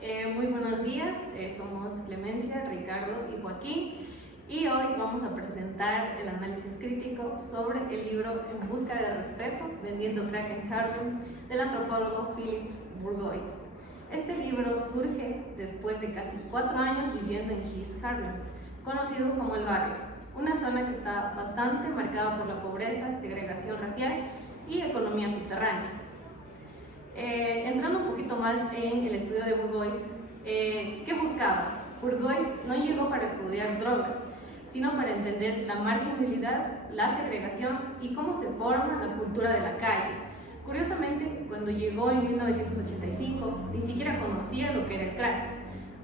Muy buenos días, somos Clemencia, Ricardo y Joaquín y hoy vamos a presentar el análisis crítico sobre el libro En busca de respeto, vendiendo crack en Harlem, del antropólogo Philip Bourgois. Este libro surge después de casi 4 años viviendo en East Harlem, conocido como el barrio, una zona que está bastante marcada por la pobreza, segregación racial y economía subterránea. Entrando un poquito más en el estudio de Bourgois, ¿qué buscaba? Bourgois no llegó para estudiar drogas, sino para entender la marginalidad, la segregación y cómo se forma la cultura de la calle. Curiosamente, cuando llegó en 1985, ni siquiera conocía lo que era el crack,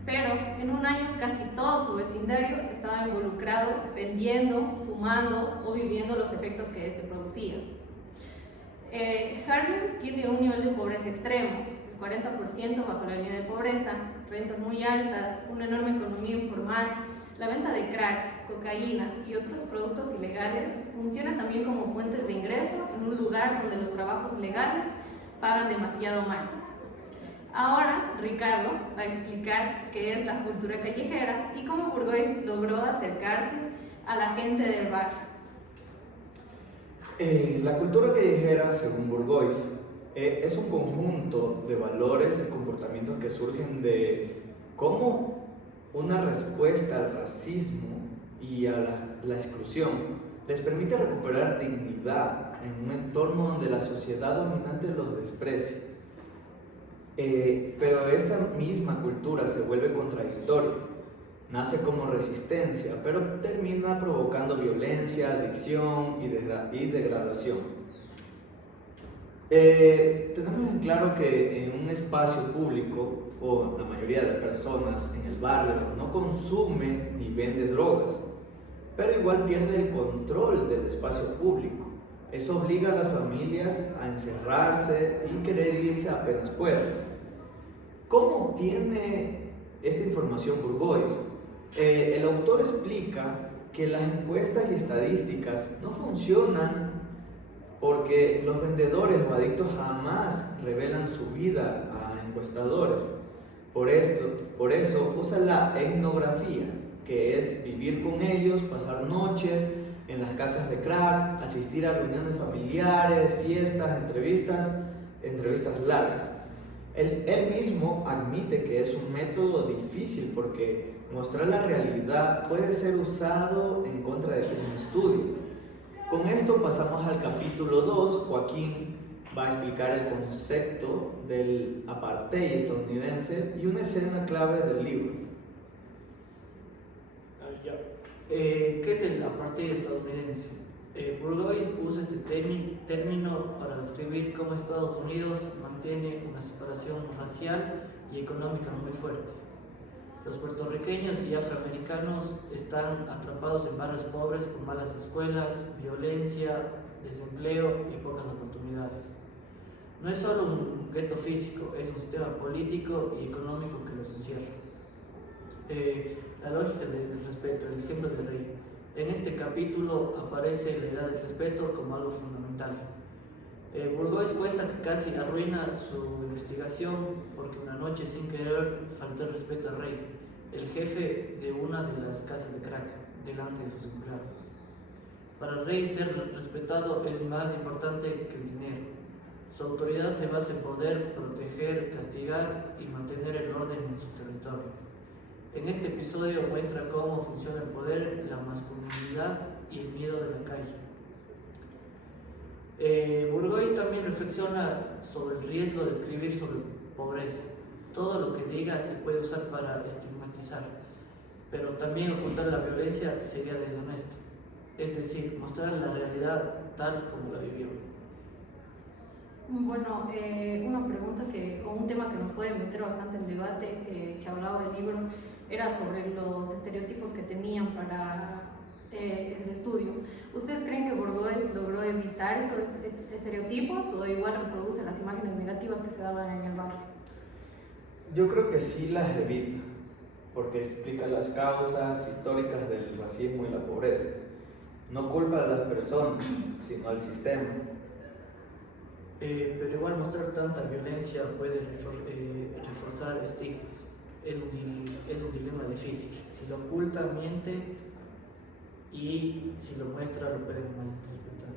pero en un año casi todo su vecindario estaba involucrado vendiendo, fumando o viviendo los efectos que este producía. Harlem tiene un nivel de pobreza extremo, el 40% bajo la línea de pobreza, rentas muy altas, una enorme economía informal, la venta de crack, cocaína y otros productos ilegales funciona también como fuentes de ingreso en un lugar donde los trabajos legales pagan demasiado mal. Ahora Ricardo va a explicar qué es la cultura callejera y cómo Bourgois logró acercarse a la gente del barrio. La cultura callejera, según Bourgois, es un conjunto de valores y comportamientos que surgen de cómo una respuesta al racismo y a la exclusión les permite recuperar dignidad en un entorno donde la sociedad dominante los desprecia. Pero esta misma cultura se vuelve contradictoria. Nace como resistencia, pero termina provocando violencia, adicción y degradación. Tenemos en claro que en un espacio público, o la mayoría de personas en el barrio no consume ni vende drogas, pero igual pierde el control del espacio público. Eso obliga a las familias a encerrarse y querer irse apenas puedan. ¿Cómo obtiene esta información Bourgois? El autor explica que las encuestas y estadísticas no funcionan porque los vendedores o adictos jamás revelan su vida a encuestadores. Por eso usa la etnografía, que es vivir con ellos, pasar noches en las casas de crack, asistir a reuniones familiares, fiestas, entrevistas largas. Él mismo admite que es un método difícil porque mostrar la realidad puede ser usado en contra de quienes estudian. Con esto pasamos al capítulo 2. Joaquín va a explicar el concepto del apartheid estadounidense y una escena clave del libro. ¿Qué es el apartheid estadounidense? Bourgois usa este término para describir cómo Estados Unidos mantiene una separación racial y económica muy fuerte. Los puertorriqueños y afroamericanos están atrapados en barrios pobres con malas escuelas, violencia, desempleo y pocas oportunidades. No es solo un gueto físico, es un sistema político y económico que los encierra. La lógica del respeto, el ejemplo del rey. En este capítulo aparece la idea del respeto como algo fundamental. Bourgois cuenta que casi arruina su investigación porque una noche sin querer faltó el respeto al rey, el jefe de una de las casas de crack, delante de sus empleados. Para el rey ser respetado es más importante que el dinero. Su autoridad se basa en poder proteger, castigar y mantener el orden en su territorio. En este episodio muestra cómo funciona el poder, la masculinidad y el miedo de la calle. Bourgois también reflexiona sobre el riesgo de escribir sobre pobreza. Todo lo que diga se puede usar para estigmatizar, pero también ocultar la violencia sería deshonesto. Es decir, mostrar la realidad tal como la vivió. Bueno, una pregunta o un tema que nos puede meter bastante en debate, que hablaba el libro, era sobre los estereotipos que tenían para el estudio. ¿Ustedes creen que Bourgois logró evitar estos estereotipos o igual reproduce las imágenes negativas que se daban en el barrio? Yo creo que sí las evita, porque explica las causas históricas del racismo y la pobreza. No culpa a las personas, sino al sistema. Pero igual mostrar tanta violencia puede reforzar estigmas. Es un dilema difícil. Si lo oculta, miente, y si lo muestra, lo pueden malinterpretar.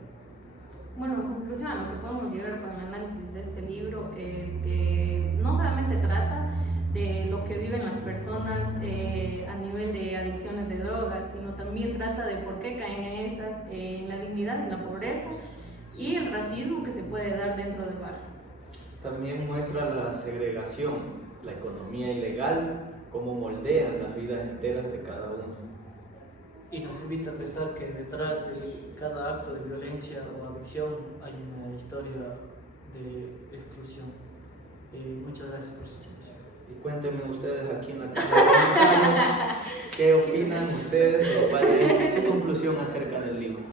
Bueno, en conclusión, a lo que podemos llegar con el análisis de este libro es que no solamente trata de lo que viven las personas a nivel de adicciones de drogas, sino también trata de por qué caen en estas, en la dignidad, en la pobreza y el racismo que se puede dar dentro del barrio. También muestra la segregación, la economía ilegal, cómo moldean las vidas enteras de cada uno. Y nos invita a pensar que detrás de cada acto de violencia o adicción hay una historia de exclusión. Muchas gracias por su atención. Y cuéntenme ustedes aquí en la caja de comentarios qué opinan ustedes o cuál es su conclusión acerca del libro.